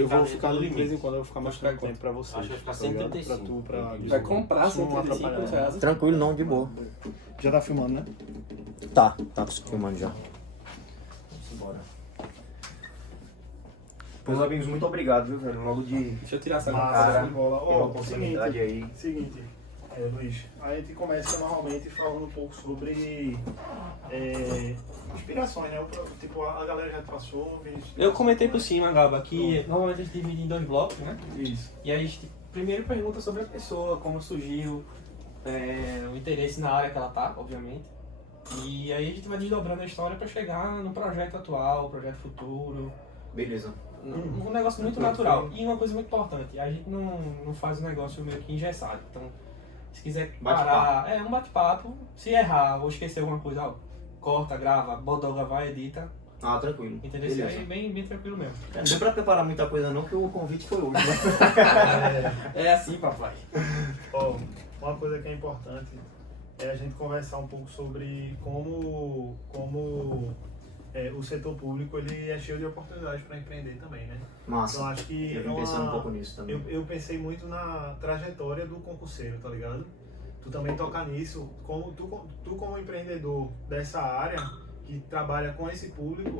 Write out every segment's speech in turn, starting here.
Eu vou ficar no de vez em limite. quando, eu vou ficar mais Vai tempo pra vocês. Acho que vai ficar tá ligado? 135. Pra tu, pra... Vai comprar Não 135 atrapalhar. reais. Tranquilo, não, de boa. Já tá filmando, né? Tá filmando já. Vamos embora. Meus amigos, muito obrigado, viu, velho? Logo de Deixa eu tirar essa Massa, cara, de bola. pela Ó, oportunidade aí. Seguinte, Luiz, a gente começa normalmente falando um pouco sobre inspirações, né? Tipo, a galera já te passou, Vinícius. Eu comentei por cima, Gaba, que normalmente a gente divide em 2 blocos, né? Isso. E aí a gente primeiro pergunta sobre a pessoa, como surgiu, o interesse na área que ela tá, obviamente. E aí a gente vai desdobrando a história para chegar no projeto atual, projeto futuro. Beleza. Um negócio muito natural. E uma coisa muito importante, a gente não faz um negócio meio que engessado. Então, se quiser parar, um bate-papo. Se errar ou esquecer alguma coisa, ó, corta, grava, bota, vai, edita. Ah, tranquilo. Entendeu? Isso aí é bem tranquilo mesmo. Não deu pra preparar muita coisa não, porque o convite foi hoje, né? É assim, papai. Ó, uma coisa que é importante é a gente conversar um pouco sobre como o setor público ele é cheio de oportunidades para empreender também, né? Massa. Então acho que Eu vim pensando um pouco nisso também. eu pensei muito na trajetória do concurseiro, tá ligado? Tu também toca nisso, como tu como empreendedor dessa área que trabalha com esse público,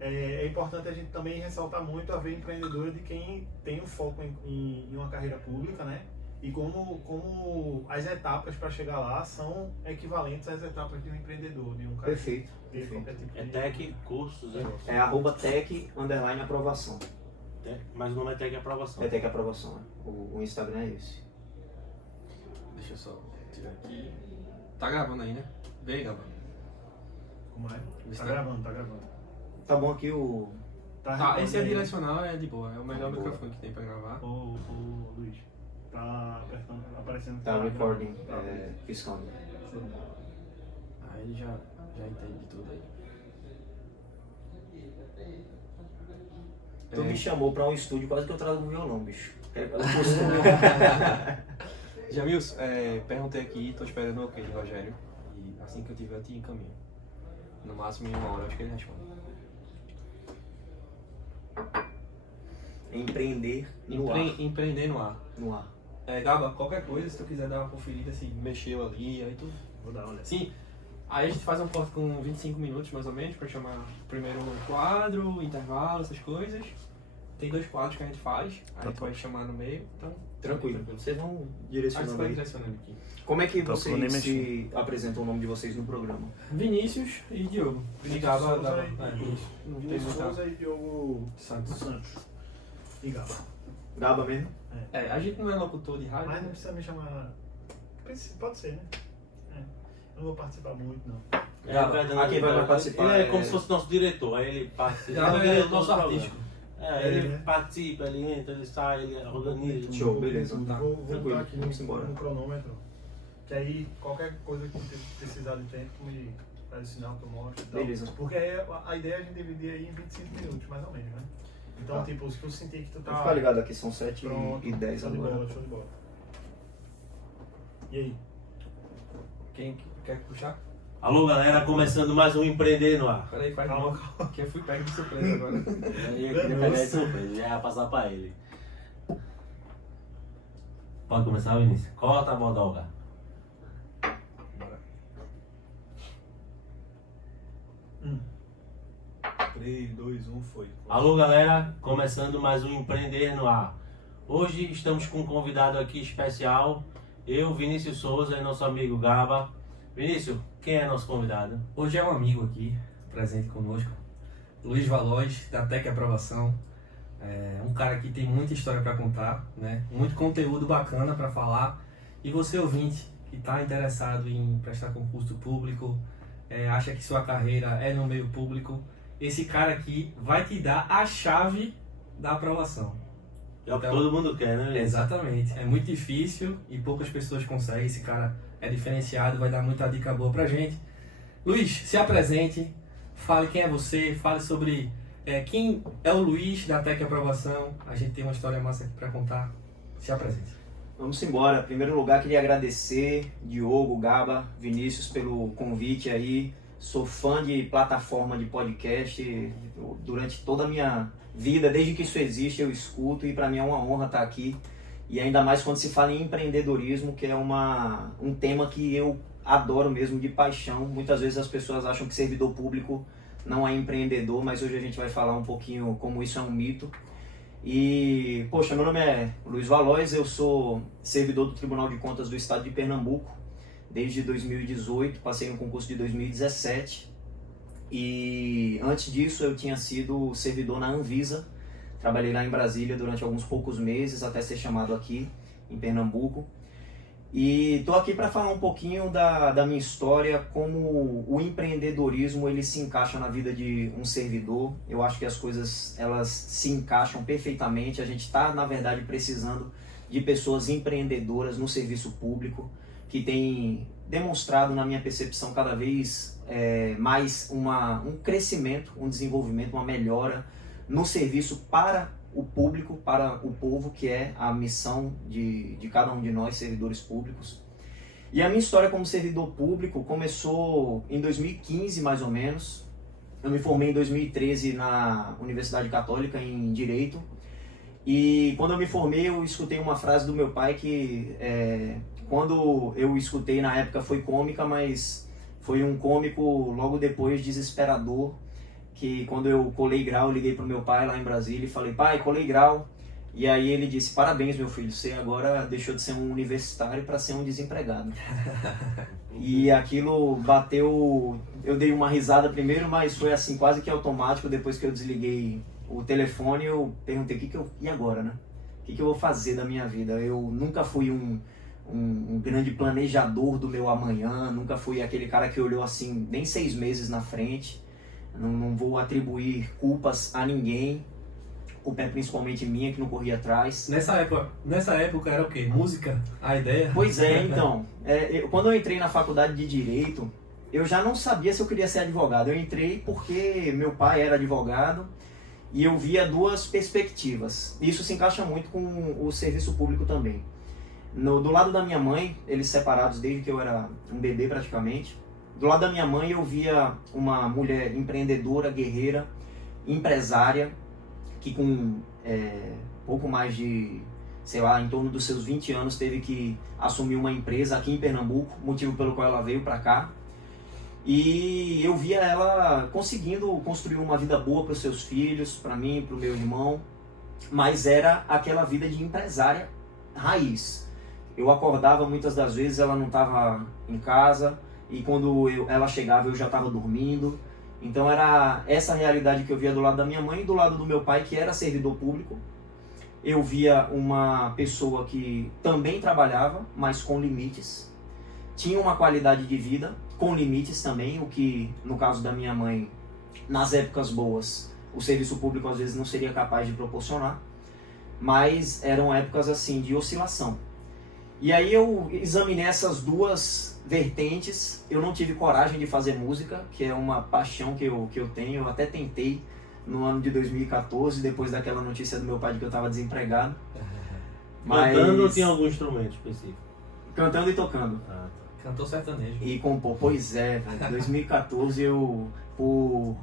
é importante a gente também ressaltar muito a ver empreendedor de quem tem um foco em uma carreira pública, né? E como as etapas para chegar lá são equivalentes às etapas de um empreendedor, de um cara Perfeito. de qualquer tipo É de... tech, cursos, É @tech_aprovação. mas o nome é tech aprovação. É tech aprovação, né? O Instagram é esse. Deixa eu só tirar aqui. Tá gravando aí, né? Vem aí, Gaba. Como é? Tá Instagram. gravando, tá gravando. Tá bom aqui o... Tá, gravando esse é aí. direcional, é de boa. É o melhor Boa. microfone que tem pra gravar. Ô, Luiz, tá aparecendo que Tá recording, Tá. fiscando. Aí ele já entende de tudo aí. Tu me chamou pra um estúdio, quase que eu trago um violão, bicho. Jamilson, perguntei aqui, tô esperando o ok de Rogério. E assim que eu tiver, eu te encaminho. No máximo em 1 hora, acho que ele responde. Empreender no ar. Empreender no ar. No ar. Gaba, qualquer coisa, se tu quiser dar uma conferida, se mexeu ali, aí tu... Vou dar uma olhada. Sim, aí a gente faz um corte com 25 minutos mais ou menos, pra chamar primeiro um quadro, intervalo, essas coisas. Tem 2 quadros que a gente faz, aí a gente vai chamar no meio, então... Tranquilo. Vocês vão Aí você direcionando vai aí. direcionando aqui. Como é que Tô vocês nem se apresentam o nome de vocês no programa? Vinícius e Diogo. Vinícius Gaba, Souza Gaba. e- Isso. Não tem Vinícius muita... Souza e Diogo Santos. Santos. E Gaba. Gaba mesmo? A gente não é locutor de rádio. Mas não precisa me chamar... Pode ser, né? Eu não vou participar muito, não. Aqui vai participar, Ele é como se fosse nosso diretor, aí ele participa. Gaba Ele é é o nosso artístico. Ele né? participa, ele entra, ele sai, ele organiza. Show, beleza. Vou Tranquilo, botar aqui vamos embora. no cronômetro. Que aí, qualquer coisa que precisar de tempo, me faz o sinal que eu mostro e tal. Beleza. Porque aí a ideia é a gente dividir aí em 25 minutos, mais ou menos, né? Então, Tá. tipo, se tu sentir que tu Vou tá... ficar ligado aqui, são 7 Pronto, e 10 show de agora. bola, show de bola. E aí? Quem quer puxar? Alô galera, começando mais um Empreender no Ar. Peraí, faz de Calma, novo. Que eu fui pego de surpresa agora. Eu queria pegar de surpresa, já ia passar pra ele. Pode começar, Vinícius? Corta a bodoga. Bora. 3, 2, 1, foi. Alô galera, começando mais um Empreender no Ar. Hoje estamos com um convidado aqui especial, eu, Vinícius Souza e nosso amigo Gaba. Vinícius, quem é nosso convidado? Hoje é um amigo aqui, presente conosco, Luiz Valois, da Tec Aprovação. É um cara que tem muita história para contar, né? Muito conteúdo bacana para falar. E você, ouvinte, que está interessado em prestar concurso público, acha que sua carreira é no meio público, esse cara aqui vai te dar a chave da aprovação. É o que Então, todo mundo quer, né, Vinícius? Exatamente. É muito difícil e poucas pessoas conseguem. Esse cara é diferenciado, vai dar muita dica boa pra gente. Luiz, se apresente, fale quem é você, fale sobre quem é o Luiz da Tec Aprovação. A gente tem uma história massa aqui pra contar. Se apresente. Vamos embora. Em primeiro lugar, queria agradecer Diogo, Gaba, Vinícius pelo convite aí. sou fã de plataforma de podcast. Durante toda a minha vida, desde que isso existe, eu escuto e para mim é uma honra estar aqui. E ainda mais quando se fala em empreendedorismo, que é um tema que eu adoro mesmo, de paixão. Muitas vezes as pessoas acham que servidor público não é empreendedor, mas hoje a gente vai falar um pouquinho como isso é um mito. E, poxa, meu nome é Luiz Valois, eu sou servidor do Tribunal de Contas do Estado de Pernambuco desde 2018, passei no concurso de 2017 e antes disso eu tinha sido servidor na Anvisa, trabalhei lá em Brasília durante alguns poucos meses até ser chamado aqui em Pernambuco. E estou aqui para falar um pouquinho da minha história, como o empreendedorismo ele se encaixa na vida de um servidor. Eu acho que as coisas elas se encaixam perfeitamente. A gente está, na verdade, precisando de pessoas empreendedoras no serviço público, que tem demonstrado, na minha percepção, cada vez mais um crescimento, um desenvolvimento, uma melhora no serviço para o público, para o povo, que é a missão de cada um de nós, servidores públicos. E a minha história como servidor público começou em 2015, mais ou menos. Eu me formei em 2013 na Universidade Católica em Direito. E quando eu me formei, eu escutei uma frase do meu pai que, quando eu escutei na época, foi cômica, mas foi um cômico logo depois desesperador, que quando eu colei grau, eu liguei pro meu pai lá em Brasília e falei: pai, colei grau. E aí ele disse: parabéns, meu filho, você agora deixou de ser um universitário para ser um desempregado. E aquilo bateu, eu dei uma risada primeiro, mas foi assim quase que automático. Depois que eu desliguei o telefone, eu perguntei: e agora, né? O que eu vou fazer da minha vida? Eu nunca fui um grande planejador do meu amanhã, nunca fui aquele cara que olhou assim nem 6 meses na frente. Não vou atribuir culpas a ninguém, culpa é principalmente minha, que não corri atrás. Nessa época era o quê? Música? A ideia? Pois é, então, quando eu entrei na faculdade de Direito, eu já não sabia se eu queria ser advogado. Eu entrei porque meu pai era advogado e eu via 2 perspectivas. Isso se encaixa muito com o serviço público também. Do lado da minha mãe, eles separados desde que eu era um bebê praticamente, do lado da minha mãe eu via uma mulher empreendedora, guerreira, empresária, que com pouco mais de, sei lá, em torno dos seus 20 anos teve que assumir uma empresa aqui em Pernambuco, motivo pelo qual ela veio para cá. E eu via ela conseguindo construir uma vida boa para os seus filhos, para mim, para o meu irmão, mas era aquela vida de empresária raiz. Eu acordava muitas das vezes, ela não estava em casa, e quando ela chegava eu já estava dormindo. Então era essa realidade que eu via do lado da minha mãe e do lado do meu pai, que era servidor público. Eu via uma pessoa que também trabalhava, mas com limites. Tinha uma qualidade de vida com limites também, o que no caso da minha mãe, nas épocas boas, o serviço público às vezes não seria capaz de proporcionar. Mas eram épocas assim de oscilação. E aí eu examinei essas 2 vertentes. Eu não tive coragem de fazer música, que é uma paixão que eu tenho. Eu até tentei no ano de 2014, depois daquela notícia do meu pai de que eu estava desempregado. Mas... Cantando ou tinha algum instrumento específico? Cantando e tocando. Cantor sertanejo. E compor. Pois é, velho. 2014 eu, por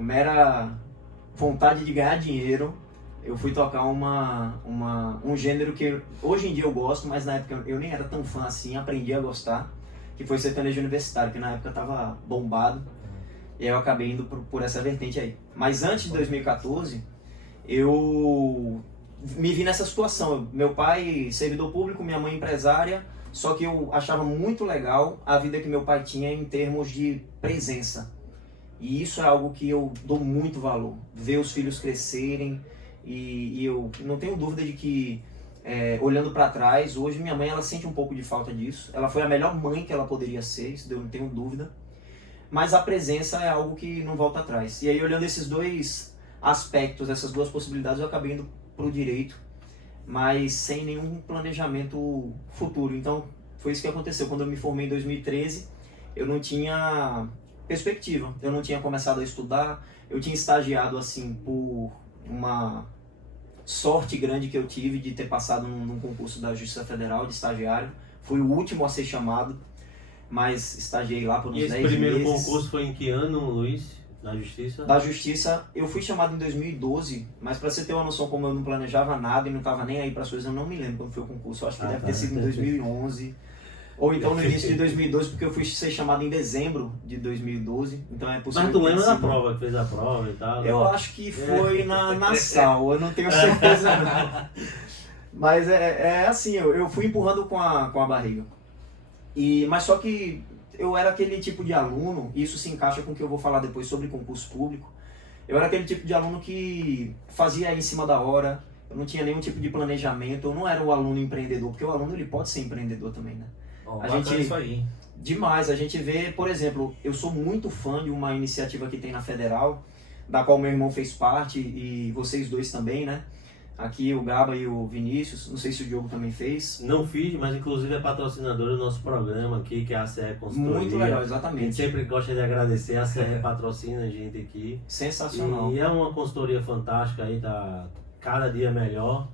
mera vontade de ganhar dinheiro, eu fui tocar um gênero que hoje em dia eu gosto, mas na época eu nem era tão fã assim, aprendi a gostar, que foi sertanejo universitário, que na época tava bombado, e aí eu acabei indo por essa vertente aí. Mas antes de 2014, eu me vi nessa situação. Meu pai, servidor público, minha mãe empresária, só que eu achava muito legal a vida que meu pai tinha em termos de presença. E isso é algo que eu dou muito valor, ver os filhos crescerem. E eu não tenho dúvida de que, olhando para trás, hoje minha mãe ela sente um pouco de falta disso. Ela foi a melhor mãe que ela poderia ser, isso eu não tenho dúvida. Mas a presença é algo que não volta atrás. E aí, olhando esses 2 aspectos, essas 2 possibilidades, eu acabei indo para o direito, mas sem nenhum planejamento futuro. Então, foi isso que aconteceu. Quando eu me formei em 2013, eu não tinha perspectiva. Eu não tinha começado a estudar. Eu tinha estagiado assim por uma sorte grande que eu tive de ter passado num concurso da Justiça Federal de estagiário. Fui o último a ser chamado. mas estagiei lá por uns E esse 10 primeiro meses. concurso foi em que ano, Luiz? Na Justiça? Da Justiça, eu fui chamado em 2012, mas pra você ter uma noção, como eu não planejava nada e não tava nem aí pras coisas, eu não me lembro quando foi o concurso. Eu acho que deve ter sido em 2011, ou então no início de 2012, porque eu fui ser chamado em dezembro de 2012, então é possível. Mas tu que lembra tenha da sido. prova, que fez a prova e tal? Eu acho que foi na SAL, eu não tenho certeza não. Mas é assim, eu fui empurrando com a barriga. Mas só que eu era aquele tipo de aluno, e isso se encaixa com o que eu vou falar depois sobre concurso público. Eu era aquele tipo de aluno que fazia em cima da hora, eu não tinha nenhum tipo de planejamento, eu não era o aluno empreendedor, porque o aluno ele pode ser empreendedor também, né? Ó, A bacana gente- isso aí. Demais, a gente vê, por exemplo, eu sou muito fã de uma iniciativa que tem na Federal, da qual meu irmão fez parte e vocês dois também, né? Aqui o Gaba e o Vinícius, não sei se o Diogo também fez. Não fiz, mas inclusive é patrocinador do nosso programa aqui, que é a CE Consultoria. Muito legal, A gente exatamente. sempre gosta de agradecer, a CE patrocina a gente aqui. Sensacional. E é uma consultoria fantástica aí, tá cada dia melhor.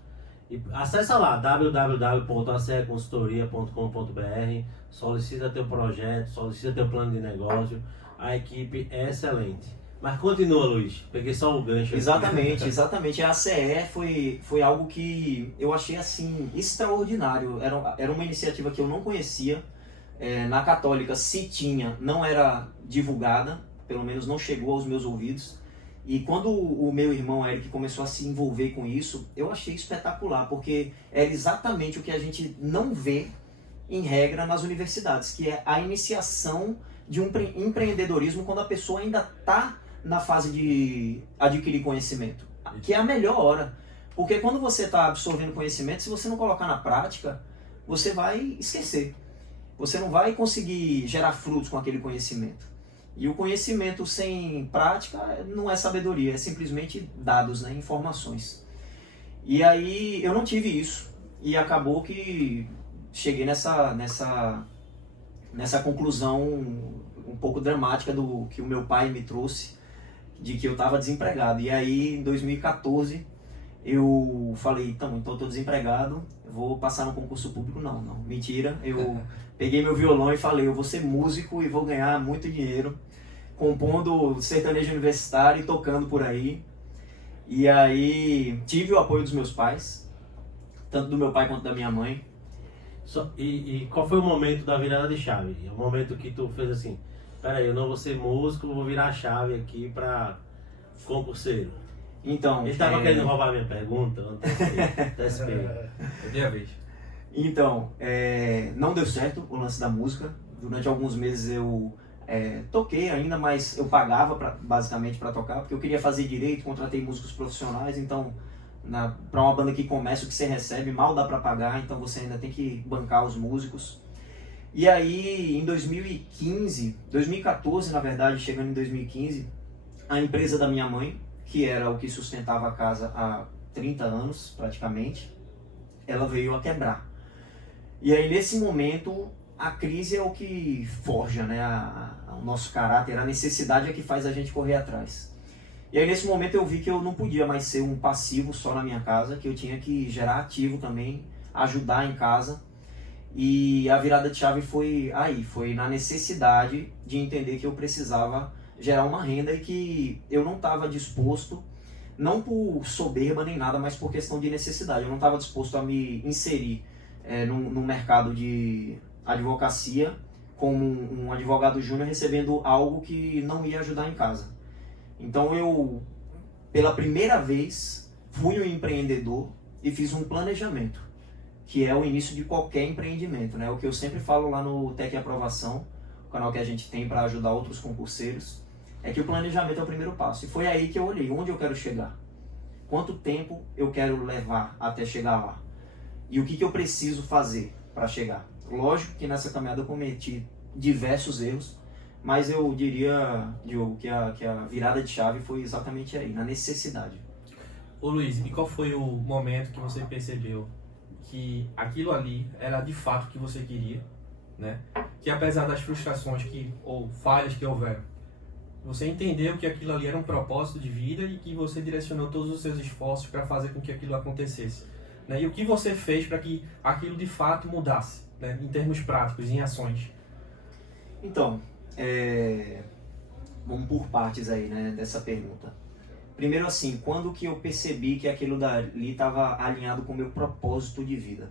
E acessa lá, www.aceconsultoria.com.br, solicita teu projeto, solicita teu plano de negócio, a equipe é excelente. Mas continua, Luiz, peguei só o gancho aqui. Exatamente. A CE foi algo que eu achei assim extraordinário. Era uma iniciativa que eu não conhecia. Na Católica, se tinha, não era divulgada, pelo menos não chegou aos meus ouvidos. E quando o meu irmão Eric começou a se envolver com isso, eu achei espetacular, porque era exatamente o que a gente não vê em regra nas universidades, que é a iniciação de um empreendedorismo quando a pessoa ainda está na fase de adquirir conhecimento, que é a melhor hora. Porque quando você está absorvendo conhecimento, se você não colocar na prática, você vai esquecer. Você não vai conseguir gerar frutos com aquele conhecimento. E o conhecimento sem prática não é sabedoria, é simplesmente dados, né, informações. E aí eu não tive isso. E acabou que cheguei nessa conclusão um pouco dramática do que o meu pai me trouxe, de que eu estava desempregado. E aí em 2014 eu falei, então eu estou desempregado, vou passar no concurso público. Não, mentira. Eu peguei meu violão e falei, eu vou ser músico e vou ganhar muito dinheiro compondo sertanejo universitário e tocando por aí. E aí tive o apoio dos meus pais, tanto do meu pai quanto da minha mãe. E qual foi o momento da virada de chave? O momento que tu fez assim, peraí, eu não vou ser músico, vou virar a chave aqui pra concurseiro. Então, Ele tava querendo roubar minha pergunta, antecipei. Eu dei a vez. Então, não deu certo o lance da música. Durante alguns meses eu toquei ainda, mas eu pagava basicamente para tocar, porque eu queria fazer direito, contratei músicos profissionais, então para uma banda que começa, o que você recebe mal dá para pagar, então você ainda tem que bancar os músicos. E aí em 2014 na verdade, chegando em 2015, a empresa da minha mãe, que era o que sustentava a casa há 30 anos praticamente, ela veio a quebrar. E aí nesse momento a crise é o que forja, né, o nosso caráter, a necessidade é que faz a gente correr atrás. E aí nesse momento eu vi que eu não podia mais ser um passivo só na minha casa, que eu tinha que gerar ativo também, ajudar em casa. E a virada de chave foi na necessidade de entender que eu precisava gerar uma renda e que eu não estava disposto, não por soberba nem nada, mas por questão de necessidade. Eu não estava disposto a me inserir no mercado de advocacia como um advogado júnior recebendo algo que não ia ajudar em casa. Então eu, pela primeira vez, fui um empreendedor e fiz um planejamento, que é o início de qualquer empreendimento, né? O que eu sempre falo lá no Tec Aprovação, o canal que a gente tem para ajudar outros concurseiros, é que o planejamento é o primeiro passo. E foi aí que eu olhei, onde eu quero chegar? Quanto tempo eu quero levar até chegar lá? E o que eu preciso fazer para chegar? Lógico que nessa caminhada eu cometi diversos erros, mas eu diria, Diogo, que a virada de chave foi exatamente aí, na necessidade. Ô Luiz, e qual foi o momento que você percebeu que aquilo ali era de fato o que você queria, né? Que apesar das frustrações ou falhas que houveram, você entendeu que aquilo ali era um propósito de vida e que você direcionou todos os seus esforços para fazer com que aquilo acontecesse, né? E o que você fez para que aquilo de fato mudasse, né? Em termos práticos, em ações? Então, vamos por partes aí, né, dessa pergunta. Primeiro assim, quando que eu percebi que aquilo dali estava alinhado com o meu propósito de vida?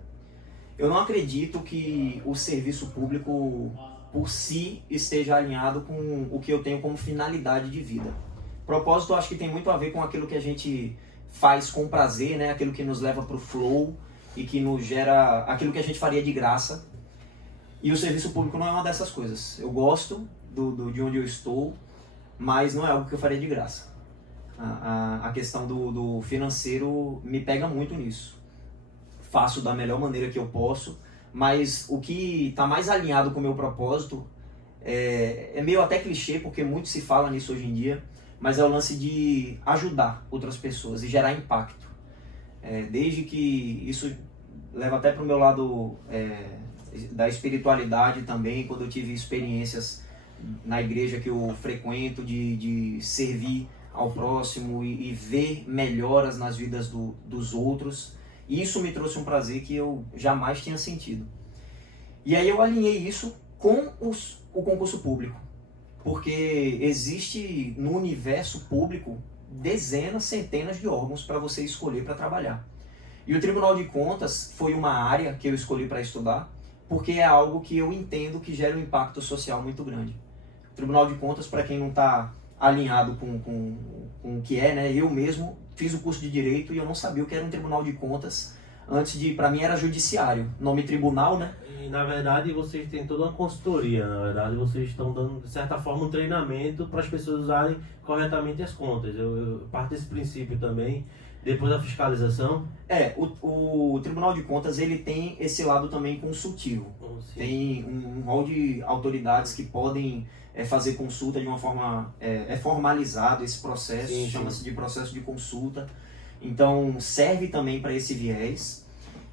Eu não acredito que o serviço público por si esteja alinhado com o que eu tenho como finalidade de vida. Propósito eu acho que tem muito a ver com aquilo que a gente faz com prazer, né? Aquilo que nos leva para o flow e que nos gera aquilo que a gente faria de graça. E o serviço público não é uma dessas coisas. Eu gosto de onde eu estou, mas não é algo que eu faria de graça. A questão do financeiro me pega muito nisso. Faço da melhor maneira que eu posso, mas o que está mais alinhado com o meu propósito é meio até clichê, porque muito se fala nisso hoje em dia, mas é o lance de ajudar outras pessoas e gerar impacto. Desde que isso leva até para o meu lado da espiritualidade também, quando eu tive experiências na igreja que eu frequento, de servir ao próximo e ver melhoras nas vidas dos outros. E isso me trouxe um prazer que eu jamais tinha sentido. E aí eu alinhei isso com o concurso público, porque existe no universo público dezenas, centenas de órgãos para você escolher para trabalhar. E o Tribunal de Contas foi uma área que eu escolhi para estudar, porque é algo que eu entendo que gera um impacto social muito grande. O Tribunal de Contas, para quem não está alinhado com o que é, né? Eu mesmo fiz o curso de Direito e eu não sabia o que era um Tribunal de Contas. Para mim era judiciário, nome tribunal, né? E na verdade vocês têm toda uma consultoria, na verdade vocês estão dando de certa forma um treinamento para as pessoas usarem corretamente as contas. Eu parto desse princípio também, depois da fiscalização. O Tribunal de Contas ele tem esse lado também consultivo. Sim. Tem um rol de autoridades que podem fazer consulta de uma forma, formalizado esse processo, chama-se de processo de consulta. Então serve também para esse viés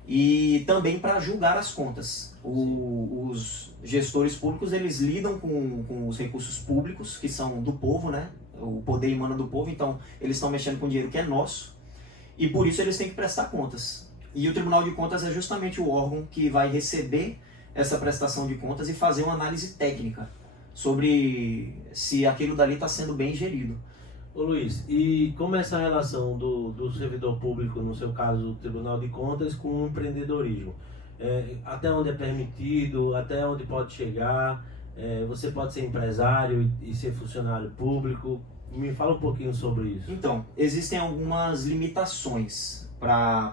e também para julgar as contas. Os gestores públicos eles lidam com os recursos públicos que são do povo, né? O poder emana do povo, então eles estão mexendo com dinheiro que é nosso e por isso eles têm que prestar contas. E o Tribunal de Contas é justamente o órgão que vai receber essa prestação de contas e fazer uma análise técnica sobre se aquilo dali está sendo bem gerido. Ô Luiz, e como é essa relação do servidor público, no seu caso o Tribunal de Contas, com o empreendedorismo? Até onde é permitido, até onde pode chegar? Você pode ser empresário e ser funcionário público? Me fala um pouquinho sobre isso. Então, existem algumas limitações.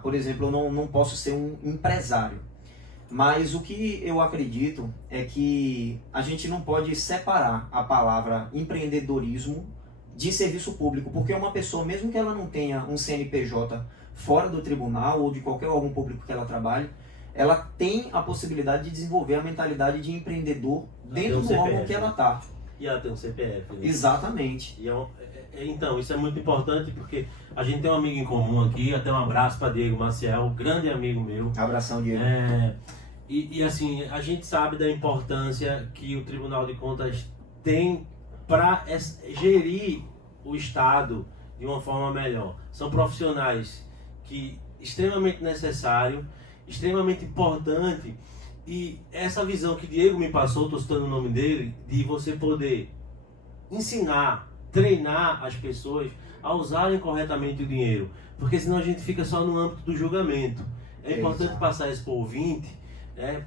Por exemplo, eu não posso ser um empresário. Mas o que eu acredito é que a gente não pode separar a palavra empreendedorismo de serviço público, porque uma pessoa, mesmo que ela não tenha um CNPJ fora do tribunal ou de qualquer órgão público que ela trabalhe, ela tem a possibilidade de desenvolver a mentalidade de empreendedor dentro do órgão que ela está. E ela tem um CPF. Né? Exatamente. Então, isso é muito importante porque a gente tem um amigo em comum aqui, até um abraço para Diego Maciel, grande amigo meu. Abração, Diego. E assim, a gente sabe da importância que o Tribunal de Contas tem para gerir o Estado de uma forma melhor. São profissionais que extremamente necessário, extremamente importante, e essa visão que Diego me passou, estou citando o nome dele, de você poder ensinar, treinar as pessoas a usarem corretamente o dinheiro, porque senão a gente fica só no âmbito do julgamento. É importante passar isso para o ouvinte,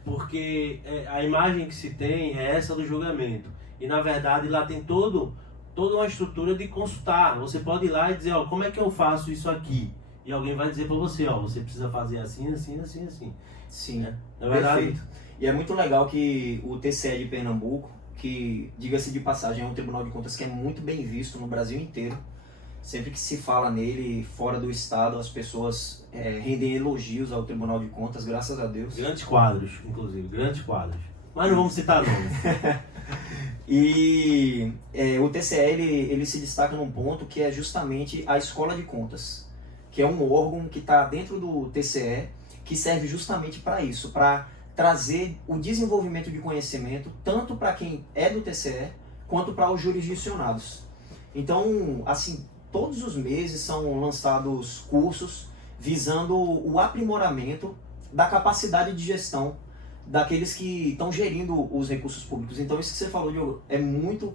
porque a imagem que se tem é essa do julgamento. E na verdade lá tem toda uma estrutura de consultar. Você pode ir lá e dizer, como é que eu faço isso aqui? E alguém vai dizer para você, você precisa fazer assim, assim, assim, assim. Sim, na verdade. Perfeito. E é muito legal que o TCE de Pernambuco, que, diga-se de passagem, é um Tribunal de Contas que é muito bem visto no Brasil inteiro. Sempre que se fala nele, fora do estado, as pessoas rendem elogios ao Tribunal de Contas, graças a Deus. Grandes quadros, inclusive, grandes quadros. Mas não vamos citar nomes. E o TCE ele se destaca num ponto que é justamente a Escola de Contas, que é um órgão que está dentro do TCE, que serve justamente para isso, para trazer o desenvolvimento de conhecimento tanto para quem é do TCE quanto para os jurisdicionados. Então, assim, todos os meses são lançados cursos visando o aprimoramento da capacidade de gestão daqueles que estão gerindo os recursos públicos. Então isso que você falou, Diogo, é muito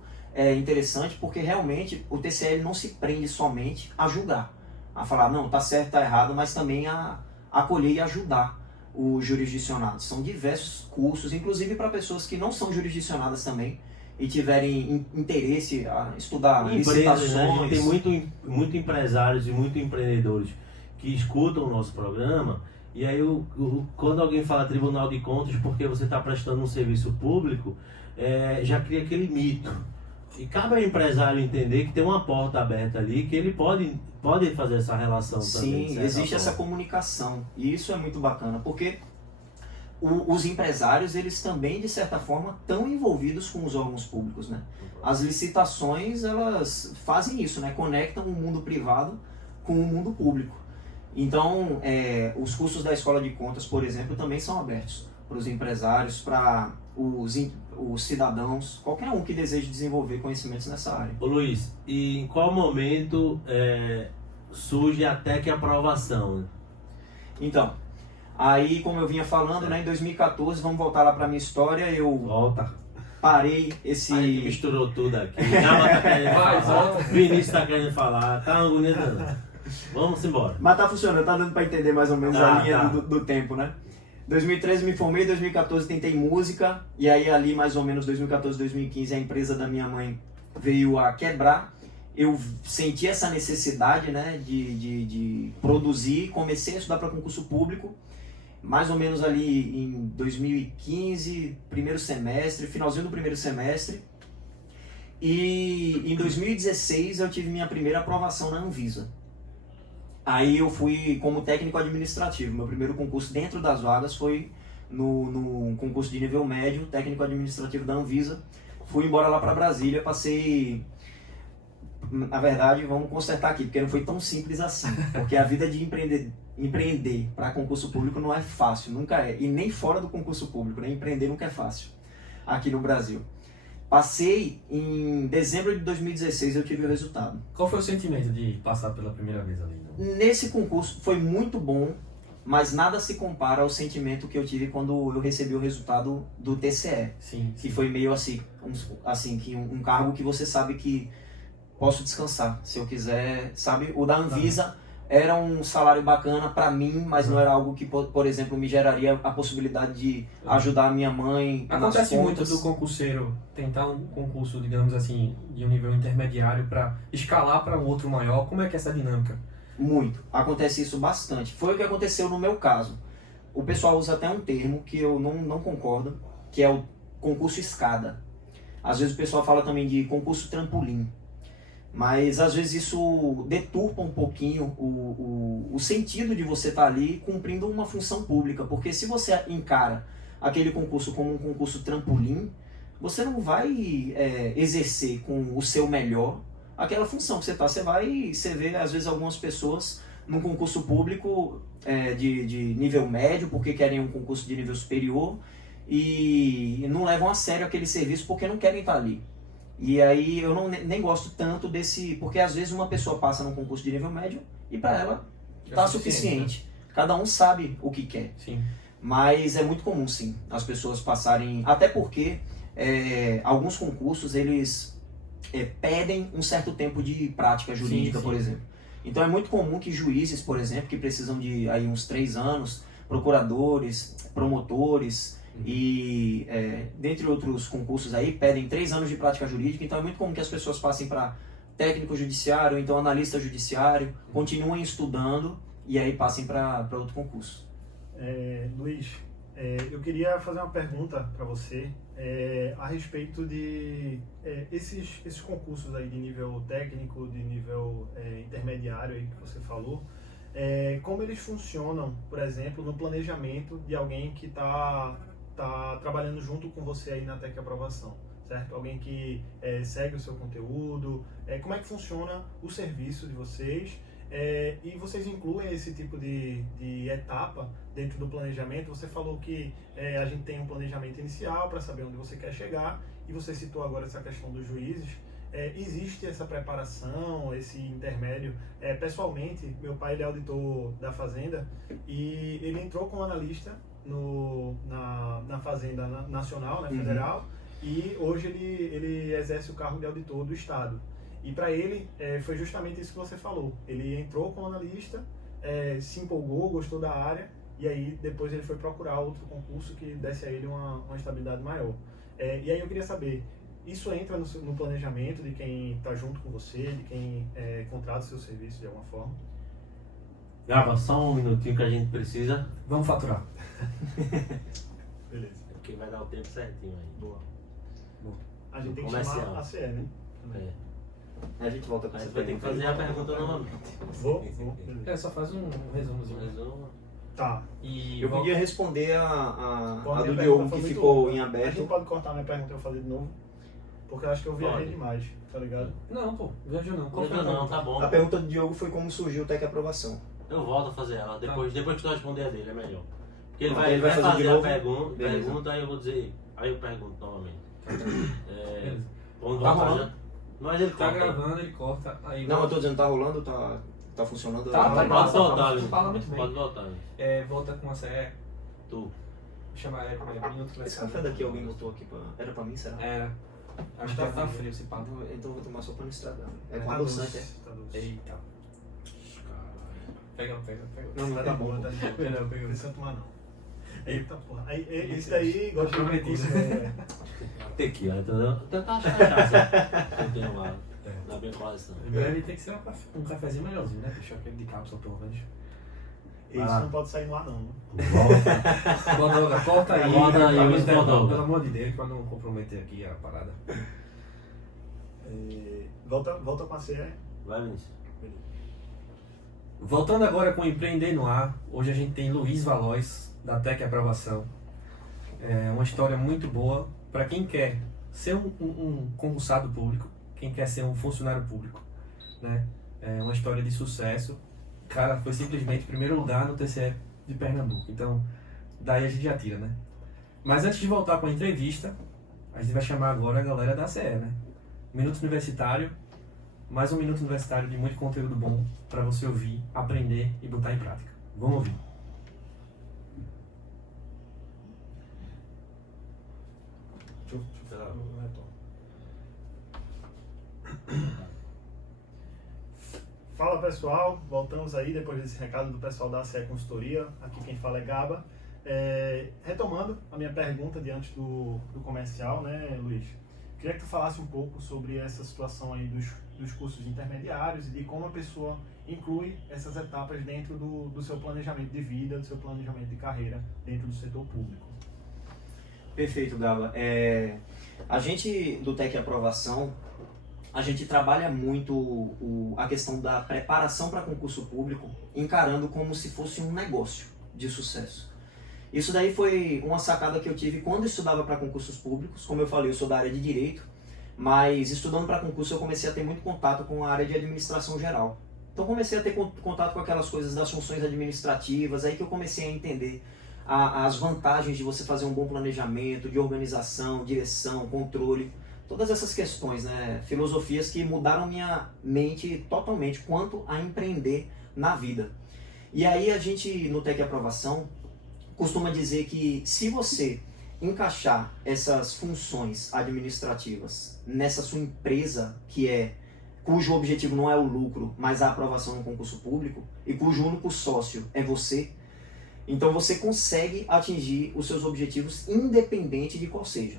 interessante, porque realmente o TCE não se prende somente a julgar, a falar, não, tá certo, tá errado, mas também a acolher e ajudar os jurisdicionados. São diversos cursos, inclusive para pessoas que não são jurisdicionadas também e tiverem interesse a estudar Empresas, né? A gente licitações. tem muito empresários e muito empreendedores que escutam o nosso programa, e aí quando alguém fala Tribunal de Contas porque você está prestando um serviço público, já cria aquele mito. E cabe ao empresário entender que tem uma porta aberta ali, que ele pode fazer essa relação também. Sim, existe essa comunicação, e isso é muito bacana, porque os empresários, eles também, de certa forma, estão envolvidos com os órgãos públicos, né? As licitações, elas fazem isso, né? Conectam o mundo privado com o mundo público. Então, os cursos da Escola de Contas, por exemplo, também são abertos para os empresários, para os cidadãos, qualquer um que deseje desenvolver conhecimentos nessa área. Ô Luiz, e em qual momento surge a TEC Aprovação? Então, aí, como eu vinha falando, né, em 2014, vamos voltar lá para a minha história, eu Volta. parei esse... Aí misturou tudo aqui. Gama tá querendo falar, Vinícius tá querendo falar, tá agoniando. Vamos embora. Mas tá funcionando, tá dando para entender mais ou menos a linha do tempo, né? 2013 me formei, 2014 tentei música, e aí ali mais ou menos 2014, 2015 a empresa da minha mãe veio a quebrar. Eu senti essa necessidade, né, de produzir, comecei a estudar para concurso público, mais ou menos ali em 2015, primeiro semestre, finalzinho do primeiro semestre, e em 2016 eu tive minha primeira aprovação na Anvisa. Aí eu fui como técnico administrativo. Meu primeiro concurso dentro das vagas foi no concurso de nível médio, técnico administrativo da Anvisa. Fui embora lá para Brasília, passei... Na verdade, vamos consertar aqui, porque não foi tão simples assim. Porque a vida de empreender para concurso público não é fácil, nunca é. E nem fora do concurso público, né? Empreender nunca é fácil aqui no Brasil. Passei em dezembro de 2016, eu tive o resultado. Qual foi o sentimento de passar pela primeira vez ali? Nesse concurso foi muito bom, mas nada se compara ao sentimento que eu tive quando eu recebi o resultado do TCE. Sim. Que foi meio assim, um cargo que você sabe que posso descansar, se eu quiser, sabe? O da Anvisa era um salário bacana para mim, mas não era algo que, por exemplo, me geraria a possibilidade de ajudar a minha mãe nas Acontece muito contas. do concurseiro tentar um concurso, digamos assim, de um nível intermediário para escalar para um outro maior. Como é que é essa dinâmica? Muito. Acontece isso bastante. Foi o que aconteceu no meu caso. O pessoal usa até um termo que eu não concordo, que é o concurso escada. Às vezes o pessoal fala também de concurso trampolim. Mas às vezes isso deturpa um pouquinho o sentido de você estar ali cumprindo uma função pública. Porque se você encara aquele concurso como um concurso trampolim, você não vai exercer com o seu melhor aquela função que você está. Você vê às vezes algumas pessoas num concurso público de nível médio, porque querem um concurso de nível superior, e não levam a sério aquele serviço porque não querem estar ali. E aí eu nem gosto tanto desse, porque às vezes uma pessoa passa num concurso de nível médio e para ela tá suficiente. Cada um sabe o que quer. Sim. Mas é muito comum sim as pessoas passarem, até porque alguns concursos eles pedem um certo tempo de prática jurídica, sim. por exemplo. Então é muito comum que juízes, por exemplo, que precisam de aí uns 3 anos, procuradores, promotores, e dentre outros concursos aí, pedem 3 anos de prática jurídica. Então é muito comum que as pessoas passem para técnico judiciário, então analista judiciário, continuem estudando e aí passem para outro concurso. Luiz, eu queria fazer uma pergunta para você a respeito de esses concursos aí de nível técnico, de nível intermediário aí que você falou. Como eles funcionam, por exemplo, no planejamento de alguém que está trabalhando junto com você aí na TEC Aprovação, certo? Alguém que segue o seu conteúdo, como é que funciona o serviço de vocês, e vocês incluem esse tipo de etapa dentro do planejamento. Você falou que a gente tem um planejamento inicial para saber onde você quer chegar, e você citou agora essa questão dos juízes. existe essa preparação, esse intermédio? Pessoalmente, meu pai ele é auditor da Fazenda e ele entrou como analista na Fazenda Nacional, né, Federal, e hoje ele exerce o cargo de auditor do Estado. E para ele foi justamente isso que você falou. Ele entrou como analista, se empolgou, gostou da área, e aí depois ele foi procurar outro concurso que desse a ele uma estabilidade maior. E aí eu queria saber, isso entra no planejamento de quem está junto com você, de quem contrata o seu serviço de alguma forma? Gaba, só um minutinho que a gente precisa. Vamos faturar. Beleza. Porque vai dar o tempo certinho aí. Boa. A gente tem que Comercial. chamar a CE, né? É. A gente volta com A essa gente vai ter que pergunta. fazer a pergunta novamente. Vou? Beleza. Só faz um resumozinho. Resumo. Tá. E Eu podia responder a Bom, minha do pergunta Diogo foi que muito ficou longa. em A gente aberto. pode cortar minha pergunta e eu fazer de novo? Porque eu acho que eu viajei Pode. demais, tá ligado? Não, pô, viajou não. Qual foi a Não, pergunta? tá bom. A pergunta do Diogo foi como surgiu o Tec Aprovação. Eu volto a fazer ela. Depois que tu responder a dele, é melhor. Porque ele Ah, vai, ele vai fazer de fazer a novo? pergunta, Beleza. aí eu vou dizer. Aí eu pergunto novamente. Beleza. Vamos Tá voltar rolando? já. Mas ele Tá corta. gravando, ele corta. Aí Não, eu tô dizendo, tá rolando? Tá funcionando? Tá, Pode tá, voltar, tá, Vinícius. fala muito bem. Pode voltar. volta com a CE, Tu. chama ela como é minuto Esse café daqui alguém botou aqui pra... Era pra mim, será? Era. Acho que tá frio esse papo. Então eu vou tomar só pra não estragar. É com Tá adoçante, doce, é? tá doce. Eita. Pega. Não, não é da boa. Tá de boa. Pega. Não precisa tomar não. Eita porra. Aí, esse daí gosta de Prometido. concurso, né? Tequila, entendeu? Tentar achar cachaça. Eu tenho lá. Na minha coleção. Em breve tem que ser um cafezinho melhorzinho, né? Deixa aquele de cápsula pelo menos. Isso não pode sair no ar não. Né? Bodoga, corta aí. Bota aí, pra Luiz não ter- Bodoga. Pelo amor de Deus, pra não comprometer aqui a parada. Volta com a CE. Vai, Vinícius. Voltando agora com o Empreender no Ar, hoje a gente tem Luiz Valois, da Tec Aprovação. É uma história muito boa para quem quer ser um concursado público, quem quer ser um funcionário público, né? É uma história de sucesso. O cara foi simplesmente primeiro lugar no TCE de Pernambuco, então daí a gente já tira, né? Mas antes de voltar com a entrevista, a gente vai chamar agora a galera da CE, né? Minuto Universitário, mais um minuto universitário de muito conteúdo bom para você ouvir, aprender e botar em prática. Vamos ouvir. Deixa eu retorno. Fala pessoal, voltamos aí depois desse recado do pessoal da CE Consultoria. Aqui quem fala é Gaba. Retomando a minha pergunta diante do comercial, né, Luiz? Queria que tu falasse um pouco sobre essa situação aí dos cursos intermediários e de como a pessoa inclui essas etapas dentro do seu planejamento de vida, do seu planejamento de carreira dentro do setor público. Perfeito, Gaba. A gente do Tec Aprovação, a gente trabalha muito a questão da preparação para concurso público, encarando como se fosse um negócio de sucesso. Isso daí foi uma sacada que eu tive quando eu estudava para concursos públicos. Como eu falei, eu sou da área de Direito, mas estudando para concurso eu comecei a ter muito contato com a área de administração geral. Então comecei a ter contato com aquelas coisas das funções administrativas, aí que eu comecei a entender as vantagens de você fazer um bom planejamento, de organização, direção, controle, todas essas questões, né? Filosofias que mudaram minha mente totalmente quanto a empreender na vida. E aí a gente, no Tec Aprovação, costuma dizer que se você encaixar essas funções administrativas nessa sua empresa cujo objetivo não é o lucro, mas a aprovação no concurso público e cujo único sócio é você, então você consegue atingir os seus objetivos independente de qual seja.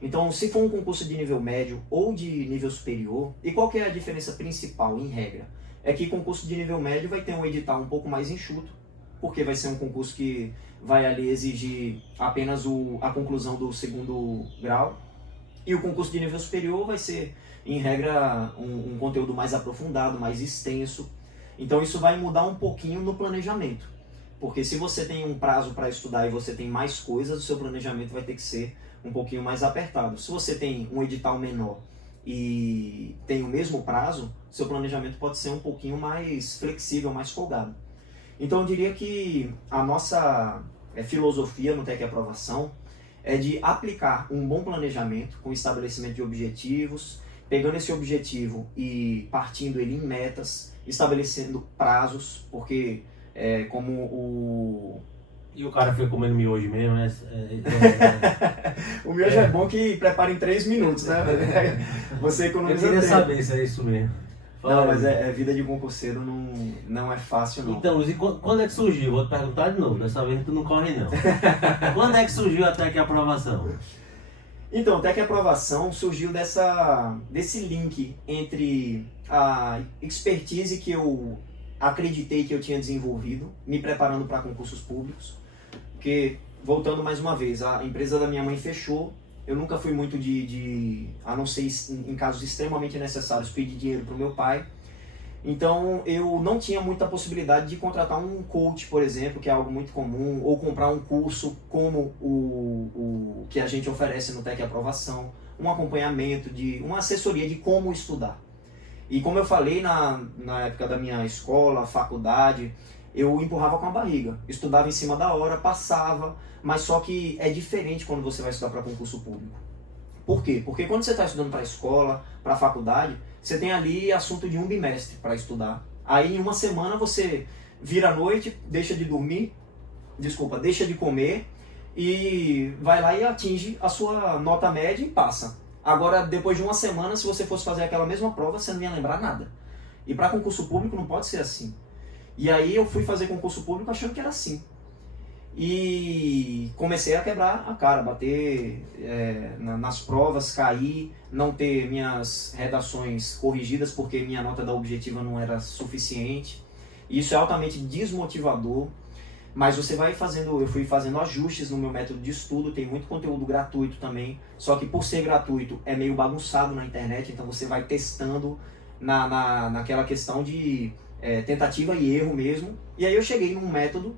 Então, se for um concurso de nível médio ou de nível superior, e qual que é a diferença principal, em regra? É que concurso de nível médio vai ter um edital um pouco mais enxuto, porque vai ser um concurso que vai ali exigir apenas a conclusão do segundo grau, e o concurso de nível superior vai ser, em regra, um conteúdo mais aprofundado, mais extenso. Então isso vai mudar um pouquinho no planejamento, porque se você tem um prazo para estudar e você tem mais coisas, o seu planejamento vai ter que ser um pouquinho mais apertado. Se você tem um edital menor e tem o mesmo prazo, seu planejamento pode ser um pouquinho mais flexível, mais folgado. Então eu diria que a nossa filosofia no Tec Aprovação é de aplicar um bom planejamento com estabelecimento de objetivos pegando esse objetivo e partindo ele em metas, estabelecendo prazos, porque como E o cara foi comendo miojo mesmo, né? o miojo é bom que prepara em 3 minutos, né? Você Eu economiza queria tempo. saber se é isso mesmo. Não, mas vida de concurseiro não é fácil, não. Então, Luiz, e quando é que surgiu? Vou te perguntar de novo, dessa vez tu não corre não. Quando é que surgiu até que a aprovação? Então, até que a aprovação surgiu desse link entre a expertise que eu acreditei que eu tinha desenvolvido, me preparando para concursos públicos, porque, voltando mais uma vez, a empresa da minha mãe fechou, eu nunca fui muito a não ser em casos extremamente necessários, pedir dinheiro para o meu pai. Então, eu não tinha muita possibilidade de contratar um coach, por exemplo, que é algo muito comum, ou comprar um curso como o que a gente oferece no TEC Aprovação, um acompanhamento, uma assessoria de como estudar. E como eu falei na época da minha escola, faculdade, eu empurrava com a barriga, estudava em cima da hora, passava, mas só que é diferente quando você vai estudar para concurso público. Por quê? Porque quando você está estudando para a escola, para a faculdade, você tem ali assunto de um bimestre para estudar. Aí em uma semana você vira à noite, deixa de comer e vai lá e atinge a sua nota média e passa. Agora, depois de uma semana, se você fosse fazer aquela mesma prova, você não ia lembrar nada. E para concurso público não pode ser assim. E aí eu fui fazer concurso público achando que era assim. E comecei a quebrar a cara, bater nas provas, cair, não ter minhas redações corrigidas porque minha nota da objetiva não era suficiente. Isso é altamente desmotivador, mas você vai fazendo, eu fui fazendo ajustes no meu método de estudo, tem muito conteúdo gratuito também, só que por ser gratuito é meio bagunçado na internet, então você vai testando naquela questão de tentativa e erro mesmo. E aí eu cheguei num método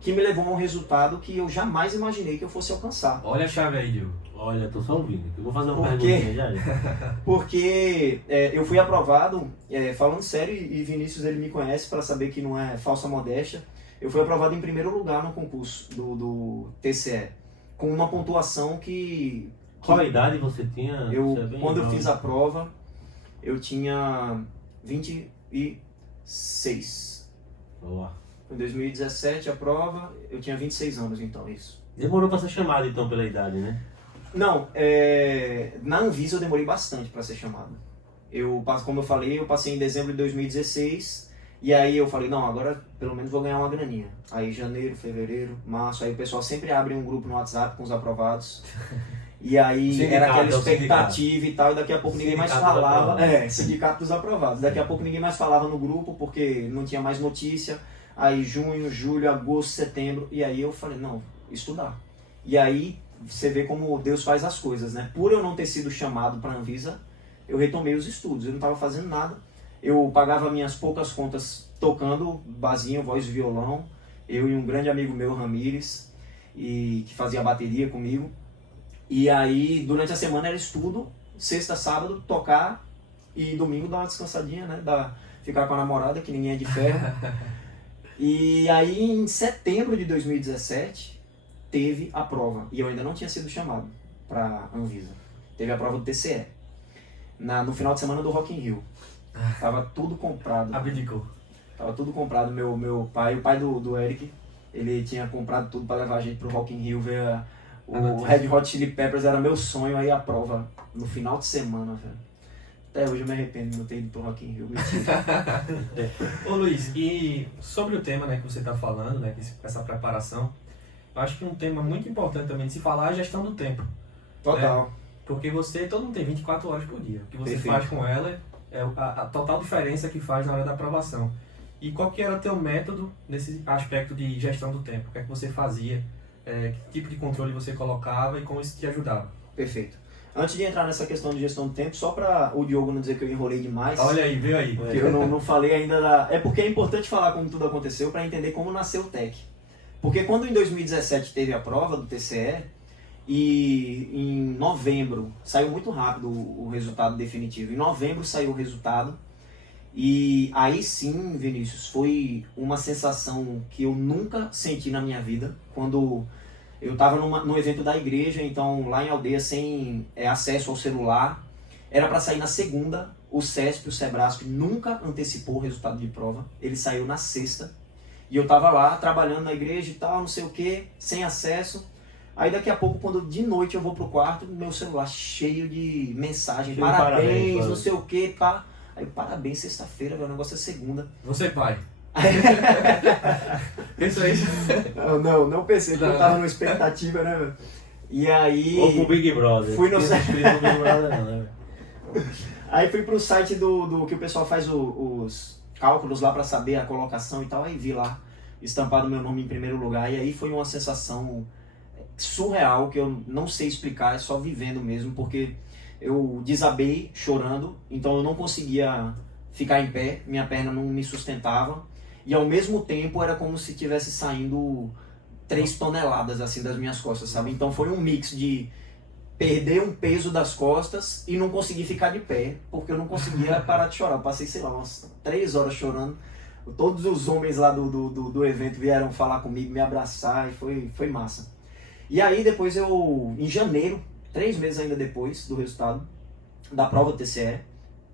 que me levou a um resultado que eu jamais imaginei que eu fosse alcançar. Olha a chave aí, Diogo. Olha, tô só ouvindo. Eu vou fazer uma Por quê? perguntinha já. Porque eu fui aprovado, falando sério, e Vinícius ele me conhece para saber que não é falsa modéstia, eu fui aprovado em primeiro lugar no concurso do TCE, com uma pontuação que Qual a idade você tinha? Você é bem quando eu jovem. fiz a prova, eu tinha 26. Boa. Em 2017 a prova, eu tinha 26 anos, então, isso. Demorou pra ser chamado então pela idade, né? Não, na Anvisa eu demorei bastante para ser chamado. Como eu falei, eu passei em dezembro de 2016, e aí eu falei, não, agora pelo menos vou ganhar uma graninha. Aí janeiro, fevereiro, março, aí o pessoal sempre abre um grupo no WhatsApp com os aprovados. E aí Sindicato, era aquela é o expectativa e tal, e daqui a pouco ninguém mais Sindicato dos falava. aprovados. Sindicato dos aprovados. Daqui a pouco ninguém mais falava no grupo porque não tinha mais notícia. Aí junho, julho, agosto, setembro, e aí eu falei, não, estudar. E aí você vê como Deus faz as coisas, né? Por eu não ter sido chamado para a Anvisa, eu retomei os estudos, eu não estava fazendo nada. Eu pagava minhas poucas contas tocando basinho, voz e violão, eu e um grande amigo meu, Ramires, que fazia bateria comigo. E aí, durante a semana era estudo, sexta, sábado, tocar, e domingo dar uma descansadinha, né? Ficar com a namorada, que ninguém é de ferro. E aí, em setembro de 2017, teve a prova. E eu ainda não tinha sido chamado para a Anvisa. Teve a prova do TCE. No final de semana do Rock in Rio. Tava tudo comprado. Abdicou. Tava tudo comprado. Meu pai, o pai do Eric, ele tinha comprado tudo para levar a gente pro Rock in Rio ver o Red Hot Chili Peppers. Era meu sonho. Aí a prova no final de semana, velho. Até hoje eu me arrependo de não ter ido pro Rock in Rio. Ô Luiz, e sobre o tema, né, que você está falando, né, essa preparação, eu acho que um tema muito importante também de se falar é a gestão do tempo. Total. Porque todo mundo tem 24 horas por dia. O que você Perfeito. faz com ela é a total diferença que faz na hora da aprovação. E qual que era o teu método nesse aspecto de gestão do tempo? O que é que você fazia? Que tipo de controle você colocava e como isso te ajudava? Perfeito. Antes de entrar nessa questão de gestão do tempo, só para o Diogo não dizer que eu enrolei demais. Olha aí, veio aí. Que eu não falei ainda É porque é importante falar como tudo aconteceu para entender como nasceu o TEC. Porque quando em 2017 teve a prova do TCE, e em novembro, saiu muito rápido o resultado definitivo, em novembro saiu o resultado, e aí sim, Vinícius, foi uma sensação que eu nunca senti na minha vida, quando eu estava num evento da igreja, então lá em aldeia sem acesso ao celular, Era para sair na segunda, o CESP, o Sebrasp nunca antecipou o resultado de prova, ele saiu na sexta, e eu tava lá trabalhando na igreja e tal, não sei o que, sem acesso. Aí daqui a pouco, quando de noite eu vou pro quarto, meu celular cheio de mensagem, parabéns, não sei o que, pá. Aí, parabéns, sexta-feira, o negócio é segunda. Você, pai. Pensa isso. Não pensei, porque eu tava numa expectativa, né, velho? E aí... Ou pro Big Brother. Fui no site. Big Brother não, né? Aí fui pro site do que o pessoal faz os cálculos lá pra saber a colocação e tal, aí vi lá estampado meu nome em primeiro lugar, e aí foi uma sensação surreal que eu não sei explicar, é só vivendo mesmo, porque eu desabei chorando, então eu não conseguia ficar em pé, minha perna não me sustentava, e ao mesmo tempo era como se tivesse saindo 3 toneladas assim das minhas costas, sabe? Então foi um mix de perder um peso das costas e não conseguir ficar de pé, porque eu não conseguia parar de chorar. Eu passei, sei lá, umas 3 horas chorando. Todos os homens lá do evento vieram falar comigo, me abraçar, e foi massa. E aí depois em janeiro, 3 meses ainda depois do resultado da prova do TCE,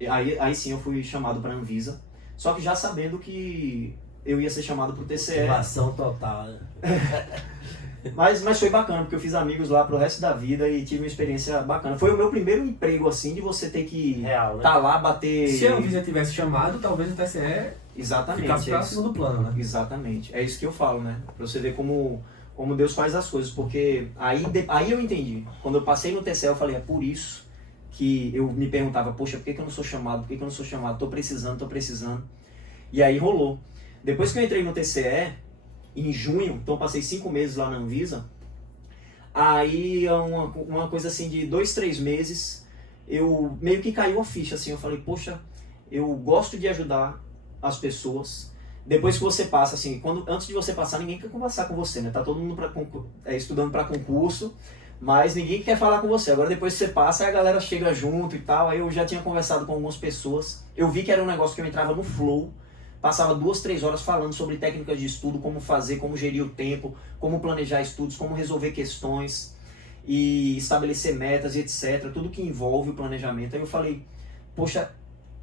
aí sim eu fui chamado para a Anvisa, só que já sabendo que eu ia ser chamado para o TCE. Motivação total, né? Mas foi bacana, porque eu fiz amigos lá pro resto da vida e tive uma experiência bacana. Foi o meu primeiro emprego, assim, de você ter que Real, né? tá lá, bater... Se a Anvisa tivesse chamado, talvez o TCE Exatamente. ficasse pra segundo plano, né? Exatamente. É isso que eu falo, né? Pra você ver como Deus faz as coisas. Porque aí eu entendi. Quando eu passei no TCE, eu falei, é por isso que eu me perguntava, poxa, por que eu não sou chamado? Por que eu não sou chamado? Tô precisando. E aí rolou. Depois que eu entrei no TCE, em junho, então eu passei 5 meses lá na Anvisa, aí uma coisa assim de 2, 3 meses, eu meio que caiu a ficha, assim, eu falei, poxa, eu gosto de ajudar as pessoas. Depois que você passa, assim, antes de você passar, ninguém quer conversar com você, né? Tá todo mundo estudando para concurso, mas ninguém quer falar com você. Agora depois que você passa, aí a galera chega junto e tal, aí eu já tinha conversado com algumas pessoas, eu vi que era um negócio que eu entrava no flow, passava 2, 3 horas falando sobre técnicas de estudo, como fazer, como gerir o tempo, como planejar estudos, como resolver questões e estabelecer metas e etc. Tudo que envolve o planejamento. Aí eu falei, poxa,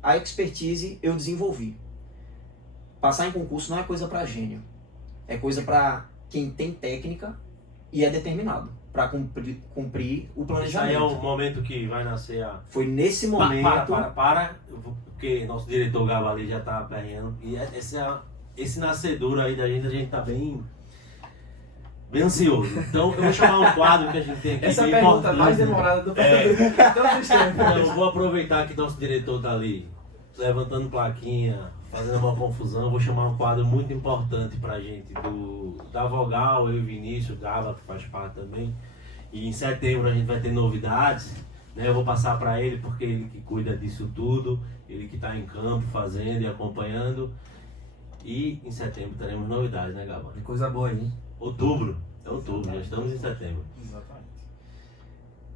a expertise eu desenvolvi. Passar em concurso não é coisa para gênio. É coisa para quem tem técnica e é determinado para cumprir o planejamento. Isso aí é o momento que vai nascer a... Foi nesse momento... Porque nosso diretor Gavali já tá apanhando. E esse nascedor aí da gente tá bem ansioso. Então eu vou chamar um quadro que a gente tem aqui. Essa é a pergunta mais demorada do Então eu vou aproveitar que nosso diretor tá ali levantando plaquinha, fazendo uma confusão. Eu vou chamar um quadro muito importante pra gente da Vogal, eu e o Vinícius, Gava, que faz parte também. E em setembro a gente vai ter novidades. Né? Eu vou passar para ele porque ele que cuida disso tudo, ele que está em campo fazendo e acompanhando. E em setembro teremos novidades, né, Gaba? Que coisa boa aí, hein? Outubro, já estamos em setembro. Exatamente.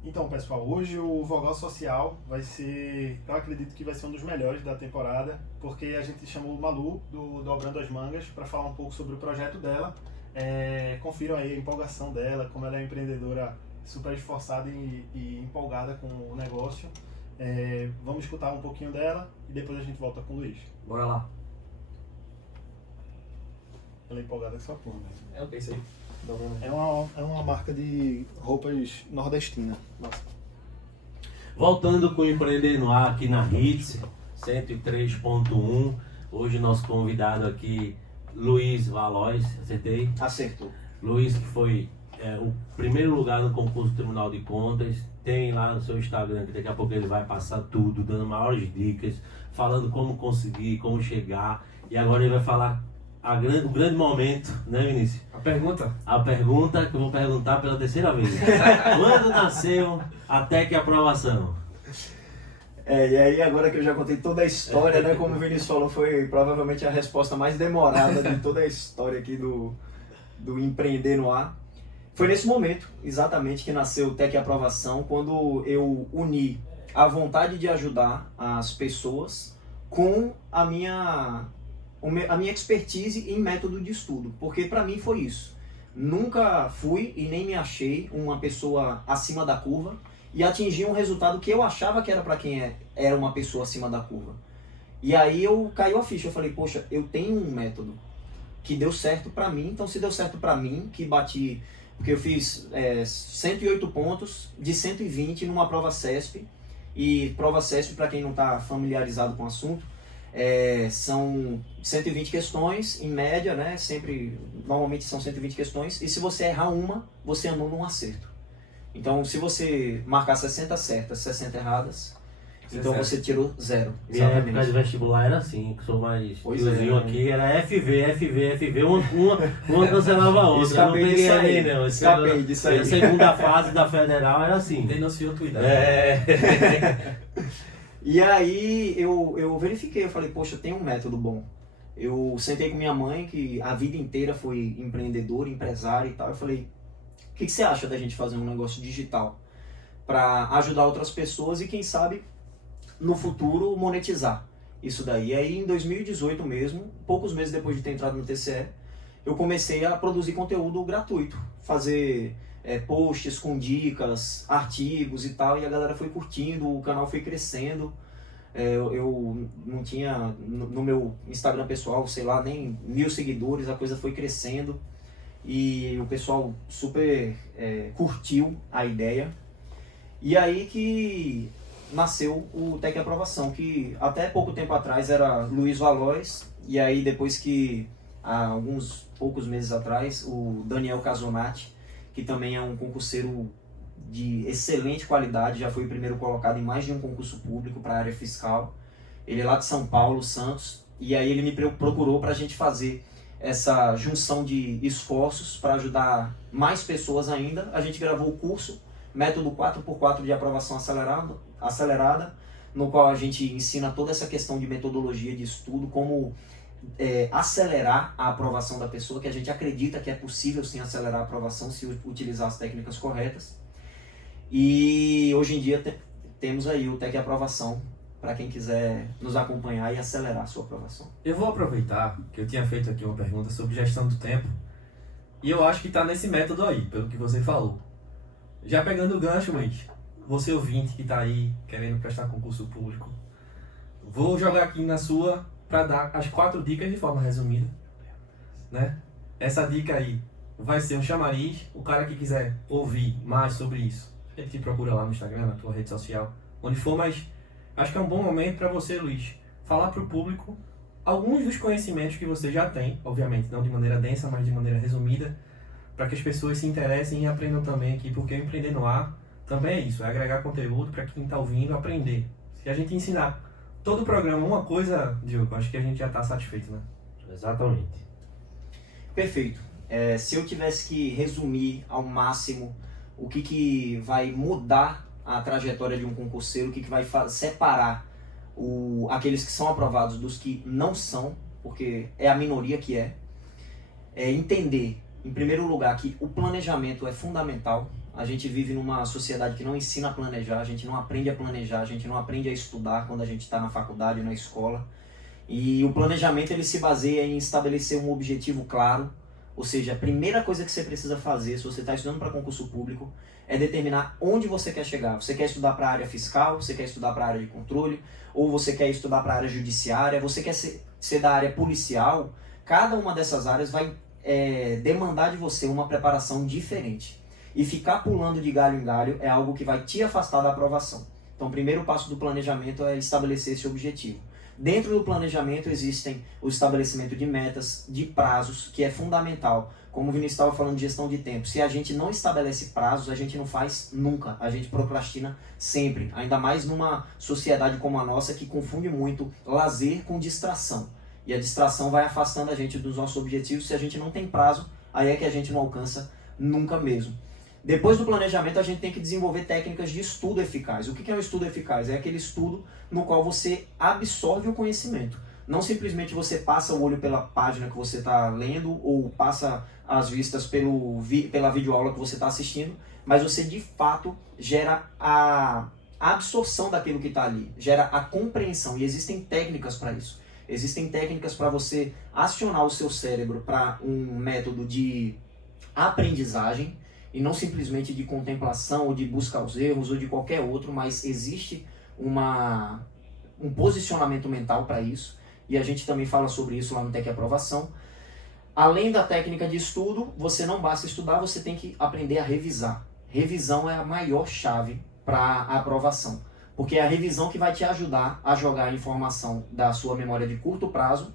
Então, pessoal, hoje o Vogal Social vai ser, eu acredito que vai ser um dos melhores da temporada, porque a gente chamou o Malu, do Dobrando as Mangas, para falar um pouco sobre o projeto dela. Confiram aí a empolgação dela, como ela é empreendedora super esforçada e empolgada com o negócio. Vamos escutar um pouquinho dela e depois a gente volta com o Luiz. Bora lá. Ela é empolgada com sua pluma. É o que isso aí? É uma marca de roupas nordestina. Nossa. Voltando com o Empreender no Ar aqui na Hits 103.1. Hoje nosso convidado aqui, Luiz Valois, acertei? Acertou. Luiz, que foi o primeiro lugar no concurso do Tribunal de Contas, tem lá no seu Instagram, que daqui a pouco ele vai passar tudo, dando maiores dicas, falando como conseguir, como chegar, e agora ele vai falar o grande momento, né, Vinícius? A pergunta? A pergunta que eu vou perguntar pela terceira vez. Quando nasceu a TEC Aprovação? E aí agora que eu já contei toda a história, né, como o Vinícius falou, foi provavelmente a resposta mais demorada de toda a história aqui do Empreender no Ar. Foi nesse momento, exatamente, que nasceu o TEC Aprovação, quando eu uni a vontade de ajudar as pessoas com a minha expertise em método de estudo. Porque para mim foi isso. Nunca fui e nem me achei uma pessoa acima da curva. e atingir um resultado que eu achava que era para quem era uma pessoa acima da curva. E aí caiu a ficha, eu falei, poxa, eu tenho um método que deu certo para mim, então se deu certo para mim, que bati, porque eu fiz 108 pontos de 120 numa prova CESP, e prova CESP, para quem não está familiarizado com o assunto, são 120 questões, em média, né? Normalmente são 120 questões, e se você errar uma, você anula um acerto. Então, se você marcar 60 certas, 60 erradas, então você tirou 0. Minha época de vestibular era assim, que sou mais tiozinho aqui, era FV, uma cancelava a outra. Eu não peguei ali, não. Escapei disso aí. A segunda fase da Federal era assim. Denunciou tua idade. E aí eu verifiquei, eu falei, poxa, tem um método bom. Eu sentei com minha mãe, que a vida inteira foi empreendedora, empresária e tal. Eu falei, o que você acha da gente fazer um negócio digital para ajudar outras pessoas e quem sabe no futuro monetizar isso daí? E aí em 2018 mesmo, poucos meses depois de ter entrado no TCE, eu comecei a produzir conteúdo gratuito, fazer posts com dicas, artigos e tal, e a galera foi curtindo, o canal foi crescendo. Eu não tinha no meu Instagram pessoal, sei lá, nem 1000 seguidores, a coisa foi crescendo e o pessoal super curtiu a ideia. E aí que nasceu o Tec Aprovação, que até pouco tempo atrás era Luiz Valois, e aí depois que, há alguns poucos meses atrás, o Daniel Casonati, que também é um concurseiro de excelente qualidade, já foi o primeiro colocado em mais de um concurso público para a área fiscal, ele é lá de São Paulo, Santos, e aí ele me procurou para a gente fazer essa junção de esforços para ajudar mais pessoas ainda. A gente gravou o curso Método 4x4 de Aprovação Acelerada, no qual a gente ensina toda essa questão de metodologia de estudo, como acelerar a aprovação da pessoa, que a gente acredita que é possível sim acelerar a aprovação se utilizar as técnicas corretas. E hoje em dia temos aí o Tec Aprovação, para quem quiser nos acompanhar e acelerar a sua aprovação. Eu vou aproveitar que eu tinha feito aqui uma pergunta sobre gestão do tempo, e eu acho que está nesse método aí, pelo que você falou. Já pegando o gancho, Luiz, você ouvinte que está aí querendo prestar concurso público, vou jogar aqui na sua para dar as 4 dicas de forma resumida, né? Essa dica aí vai ser um chamariz, o cara que quiser ouvir mais sobre isso, a gente te procura lá no Instagram, na tua rede social, onde for, mas acho que é um bom momento para você, Luiz, falar para o público alguns dos conhecimentos que você já tem, obviamente não de maneira densa, mas de maneira resumida, para que as pessoas se interessem e aprendam também aqui, porque o Empreender no Ar também é isso, é agregar conteúdo para quem está ouvindo aprender. Se a gente ensinar todo o programa uma coisa, Diogo, acho que a gente já está satisfeito, né? Exatamente. Perfeito. Se eu tivesse que resumir ao máximo o que vai mudar a trajetória de um concurseiro, o que vai separar aqueles que são aprovados dos que não são, porque é a minoria que é entender, em primeiro lugar, que o planejamento é fundamental. A gente vive numa sociedade que não ensina a planejar, a gente não aprende a planejar, a gente não aprende a estudar quando a gente está na faculdade, na escola. E o planejamento ele se baseia em estabelecer um objetivo claro, ou seja, a primeira coisa que você precisa fazer se você está estudando para concurso público é determinar onde você quer chegar. Você quer estudar para a área fiscal, você quer estudar para a área de controle, ou você quer estudar para a área judiciária, você quer ser da área policial. Cada uma dessas áreas vai demandar de você uma preparação diferente. E ficar pulando de galho em galho é algo que vai te afastar da aprovação. Então o primeiro passo do planejamento é estabelecer esse objetivo. Dentro do planejamento existem o estabelecimento de metas, de prazos, que é fundamental. Como o Vinícius estava falando de gestão de tempo, se a gente não estabelece prazos, a gente não faz nunca, a gente procrastina sempre. Ainda mais numa sociedade como a nossa que confunde muito lazer com distração. E a distração vai afastando a gente dos nossos objetivos. Se a gente não tem prazo, aí é que a gente não alcança nunca mesmo. Depois do planejamento, a gente tem que desenvolver técnicas de estudo eficaz. O que é um estudo eficaz? É aquele estudo no qual você absorve o conhecimento. Não simplesmente você passa o olho pela página que você está lendo ou passa as vistas pela videoaula que você está assistindo, mas você de fato gera a absorção daquilo que está ali, gera a compreensão, e existem técnicas para isso. Existem técnicas para você acionar o seu cérebro para um método de aprendizagem e não simplesmente de contemplação ou de buscar os erros ou de qualquer outro, mas existe um posicionamento mental para isso, e a gente também fala sobre isso lá no Tec Aprovação. Além da técnica de estudo, você não basta estudar, você tem que aprender a revisar. Revisão é a maior chave para a aprovação, porque é a revisão que vai te ajudar a jogar a informação da sua memória de curto prazo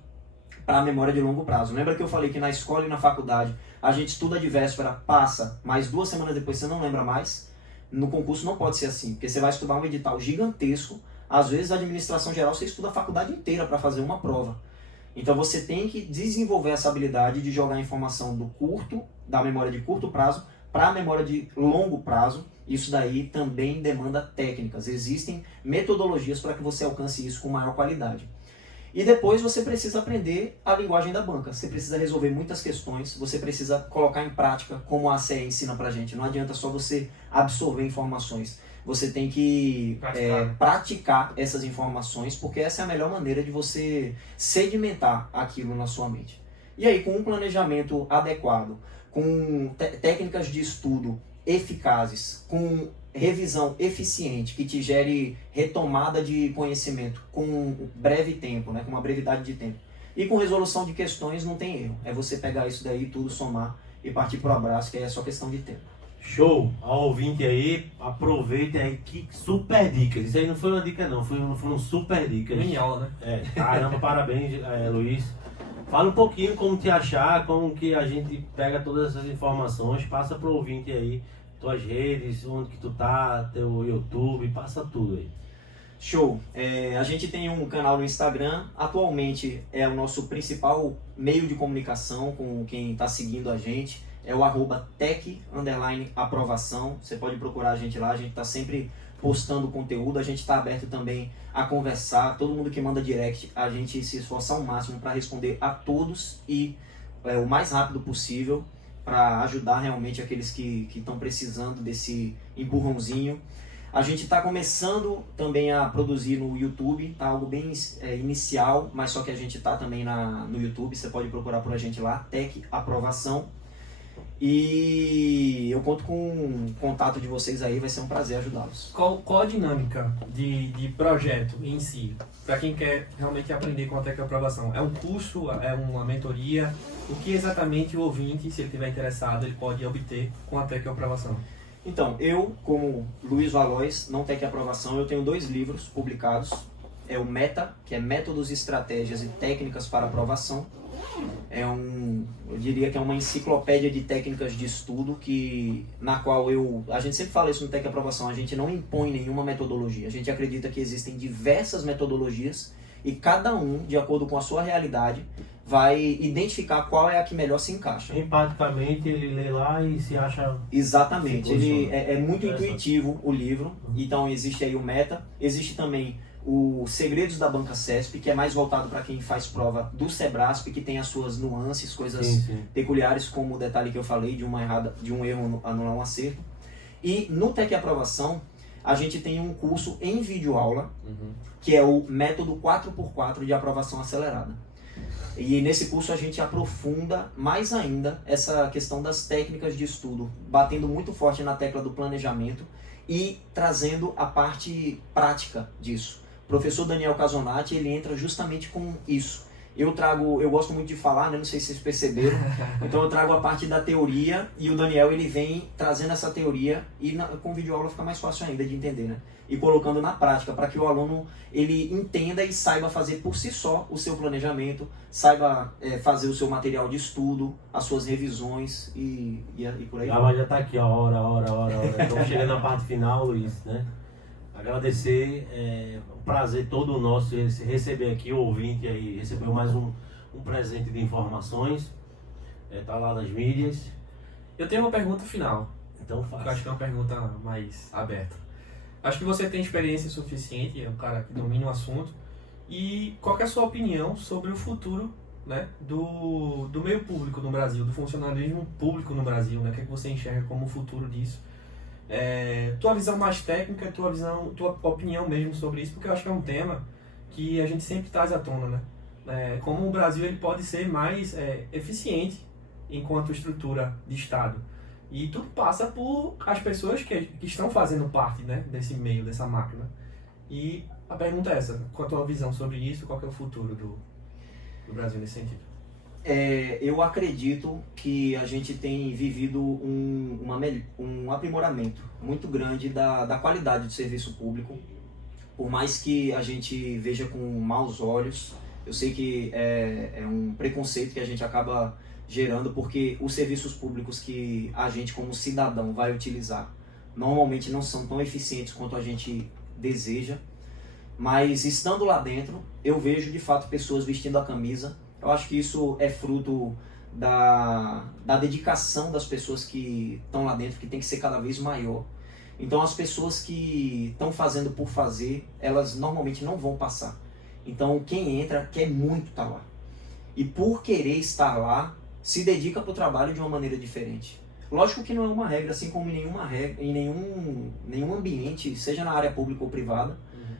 para a memória de longo prazo. Lembra que eu falei que na escola e na faculdade a gente estuda de véspera, passa, mas 2 semanas depois você não lembra mais? No concurso não pode ser assim, porque você vai estudar um edital gigantesco, às vezes a administração geral você estuda a faculdade inteira para fazer uma prova. Então você tem que desenvolver essa habilidade de jogar a informação da memória de curto prazo para a memória de longo prazo. Isso daí também demanda técnicas. Existem metodologias para que você alcance isso com maior qualidade. E depois você precisa aprender a linguagem da banca. Você precisa resolver muitas questões, você precisa colocar em prática como a ACE ensina pra gente. Não adianta só você absorver informações. Você tem que praticar essas informações, porque essa é a melhor maneira de você sedimentar aquilo na sua mente. E aí, com um planejamento adequado, com técnicas de estudo eficazes, com revisão eficiente, que te gere retomada de conhecimento com um breve tempo, né, com uma brevidade de tempo, e com resolução de questões, não tem erro. É você pegar isso daí, tudo somar e partir pro abraço, que aí é só questão de tempo. Show! Ao ouvinte aí, aproveitem aí, que super dicas. Isso aí não foi uma dica não, foram super dicas. Mini aula, né? Caramba, parabéns, Luiz. Fala um pouquinho como te achar, como que a gente pega todas essas informações, passa pro ouvinte aí, tuas redes, onde que tu tá, teu YouTube, passa tudo aí. Show! A gente tem um canal no Instagram, atualmente é o nosso principal meio de comunicação com quem está seguindo a gente, é o @tec_aprovação, você pode procurar a gente lá, a gente está sempre postando conteúdo, a gente está aberto também a conversar, todo mundo que manda direct, a gente se esforça ao máximo para responder a todos e o mais rápido possível, para ajudar realmente aqueles que estão precisando desse empurrãozinho. A gente está começando também a produzir no YouTube, tá algo bem inicial, mas só que a gente está também no YouTube, você pode procurar por a gente lá, Tec Aprovação. E eu conto com o contato de vocês aí, vai ser um prazer ajudá-los. Qual a dinâmica de projeto em si, para quem quer realmente aprender com a Tec Aprovação? É um curso, é uma mentoria? O que exatamente o ouvinte, se ele estiver interessado, ele pode obter com a Tec Aprovação? Então, eu, como Luiz Valois, não Tec Aprovação, eu tenho 2 livros publicados. É o META, que é Métodos, Estratégias e Técnicas para Aprovação. Eu diria que é uma enciclopédia de técnicas de estudo na qual a gente sempre fala isso no Tec Aprovação, a gente não impõe nenhuma metodologia, a gente acredita que existem diversas metodologias e cada um, de acordo com a sua realidade, vai identificar qual é a que melhor se encaixa. Empaticamente ele lê lá e se acha... Exatamente, ele é muito intuitivo o livro, então existe aí o META, existe também o Segredos da Banca CESP, que é mais voltado para quem faz prova do Sebrasp, que tem as suas nuances, coisas peculiares, como o detalhe que eu falei, de um erro anular um acerto. E no Tec Aprovação, a gente tem um curso em videoaula, que é o método 4x4 de aprovação acelerada. E nesse curso a gente aprofunda mais ainda essa questão das técnicas de estudo, batendo muito forte na tecla do planejamento e trazendo a parte prática disso. O professor Daniel Casonati, ele entra justamente com isso. Eu gosto muito de falar, né? Não sei se vocês perceberam, então eu trago a parte da teoria e o Daniel ele vem trazendo essa teoria e com videoaula fica mais fácil ainda de entender, né? E colocando na prática, para que o aluno ele entenda e saiba fazer por si só o seu planejamento, saiba fazer o seu material de estudo, as suas revisões e por aí vai. Já está aqui, ó, hora. Estamos chegando na parte final, Luiz, né? Agradecer, um prazer todo nosso receber aqui, o ouvinte aí, recebeu mais um presente de informações, tá lá nas mídias. Eu tenho uma pergunta final, então faça. Eu acho que é uma pergunta mais aberta. Acho que você tem experiência suficiente, é um cara que domina o assunto, e qual que é a sua opinião sobre o futuro, né, do meio público no Brasil, do funcionalismo público no Brasil, né? O que é que você enxerga como o futuro disso? Tua visão mais técnica, tua opinião mesmo sobre isso, porque eu acho que é um tema que a gente sempre traz à tona, né? Como o Brasil ele pode ser mais eficiente enquanto estrutura de Estado. E tudo passa por as pessoas que estão fazendo parte, né, desse meio, dessa máquina. E a pergunta é essa, qual a tua visão sobre isso, qual que é o futuro do Brasil nesse sentido? Eu acredito que a gente tem vivido um aprimoramento muito grande da qualidade do serviço público. Por mais que a gente veja com maus olhos, eu sei que é um preconceito que a gente acaba gerando, porque os serviços públicos que a gente como cidadão vai utilizar normalmente não são tão eficientes quanto a gente deseja, mas estando lá dentro eu vejo de fato pessoas vestindo a camisa. Eu acho que isso é fruto da dedicação das pessoas que estão lá dentro, que tem que ser cada vez maior. Então as pessoas que estão fazendo por fazer, elas normalmente não vão passar. Então quem entra quer muito estar lá. E por querer estar lá, se dedica para o trabalho de uma maneira diferente. Lógico que não é uma regra, assim como em nenhum ambiente, seja na área pública ou privada,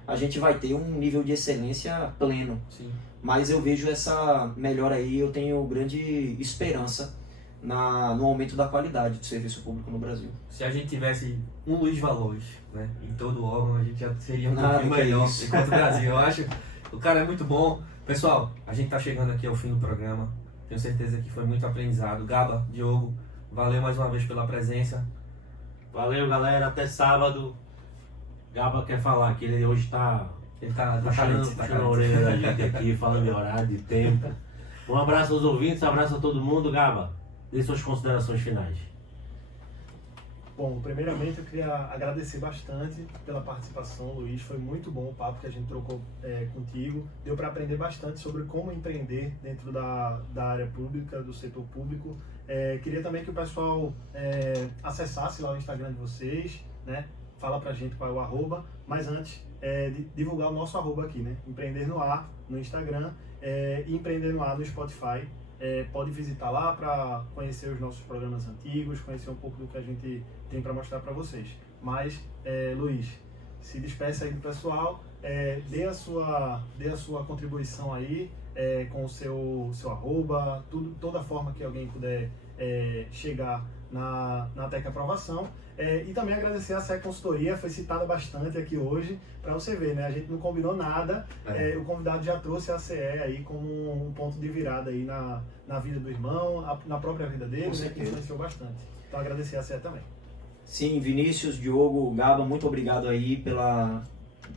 a gente vai ter um nível de excelência pleno. Sim. Mas eu vejo essa melhora aí, eu tenho grande esperança no aumento da qualidade do serviço público no Brasil. Se a gente tivesse um Luiz Valores, né, em todo o órgão, a gente já seria um Nada pouquinho que melhor isso. enquanto o Brasil. Eu acho o cara é muito bom. Pessoal, a gente tá chegando aqui ao fim do programa. Tenho certeza que foi muito aprendizado. Gaba, Diogo, valeu mais uma vez pela presença. Valeu, galera. Até sábado. Gaba quer falar que ele hoje tá Ele tá puxando carente, a orelha da gente aqui, falando de horário, de tempo. Um abraço aos ouvintes, um abraço a todo mundo. Gaba, dê suas considerações finais. Bom, primeiramente eu queria agradecer bastante pela participação, Luiz. Foi muito bom o papo que a gente trocou contigo. Deu para aprender bastante sobre como empreender dentro da área pública, do setor público. Queria também que o pessoal acessasse lá o Instagram de vocês, né? Fala pra gente qual é o arroba, mas antes de divulgar o nosso arroba aqui, né? Empreender no Ar no Instagram e Empreender no Ar no Spotify. Pode visitar lá para conhecer os nossos programas antigos, conhecer um pouco do que a gente tem para mostrar para vocês. Mas, Luiz, se despeça aí do pessoal, dê a sua contribuição aí com o seu arroba, toda forma que alguém puder chegar na Tec Aprovação. E também agradecer a CE Consultoria, foi citada bastante aqui hoje, para você ver, né? A gente não combinou nada, o convidado já trouxe a CE aí como um ponto de virada aí na vida do irmão, na própria vida dele, né? Que influenciou bastante. Então agradecer a CE também. Sim, Vinícius, Diogo, Gaba, muito obrigado aí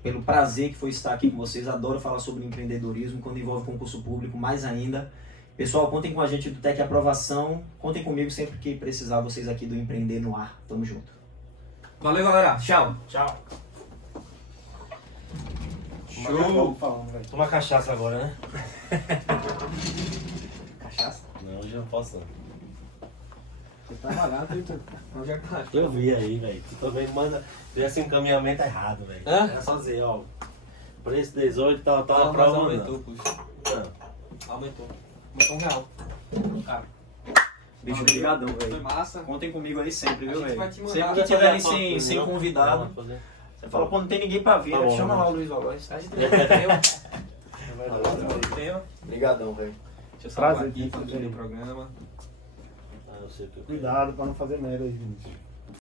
pelo prazer que foi estar aqui com vocês. Adoro falar sobre empreendedorismo, quando envolve concurso público, mais ainda. Pessoal, contem com a gente do Tec Aprovação. Contem comigo sempre que precisar, vocês aqui do Empreender no Ar. Tamo junto. Valeu, galera. Tchau. Tchau. Show! Toma cachaça agora, né? Cachaça? Não, hoje eu não posso não. Você tá barato, hein? Onde é que tá? Eu vi aí, velho. Tu também manda. Deu esse encaminhamento errado, velho. Hã? Era só dizer, ó. Preço 18, tal, a Não, mas prova. aumentou, puxa. Não. Aumentou. Aumentou R$1. Cara, Bicho, valeu. brigadão, Foi velho. massa. Contem comigo aí sempre, A viu, gente velho? vai te mandar. Sempre que Vai tiverem fazer sem não? convidado, Não, fazer. você fala, pô, não tem ninguém pra vir, Tá né? bom, Chama né? lá o Luiz Valores. A gente tem um tema. Brigadão, velho. Deixa eu salvar Prazer, aqui pra gente. tudo o programa. Ah, eu sei o que eu Cuidado para não fazer merda aí, Vinícius.